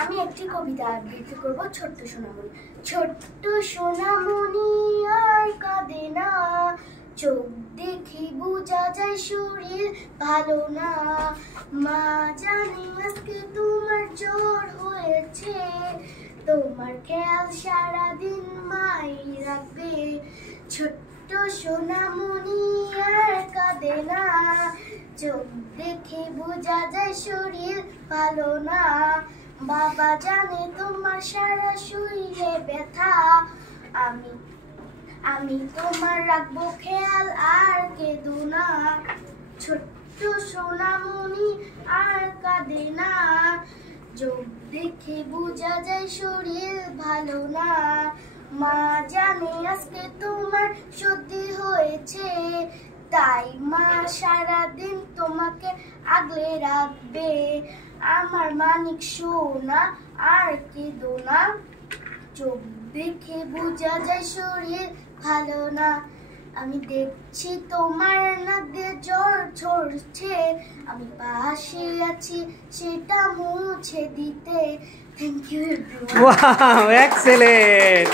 আমি একটি কবিতা আবৃত্তি করব, ছোট্ট সোনামণি। ছোট্ট সোনামণি আর কাঁদে না, চোখ দেখি বোঝা যায় শরীর ভালো না। মা জানে আজকে তোমার জ্বর হয়েছে, তোমার খেয়াল সারাদিন মাই রাখবে। ছোট্ট সোনামণি আর কাঁদে না, চোখ দেখে বোঝা যায় শরীর ভালো না। বাবা জানে তোমার সারা শরীরে ব্যথা, আমি তোমার রাখবো খেয়াল আর কেঁদো না। ছোট্ট সোনামণি আর কাঁদে না, চোখ দেখে বোঝা যায় শরীর ভালো না। মা জানে আজকে তোমার সর্দি হয়েছে, তাই মা সারাদিন তোমাকে আগলে রাখবে। আমার মানিক সোনা আর কেঁদো না, চোখ দেখে বোঝা যায় শরীর ভালো না। আমি দেখছি তোমার নাক দিয়ে জ্বর ঝরছে, আমি পাশে আছি সেটা মুছে দিতে। Thank you everyone. Wow, excellent.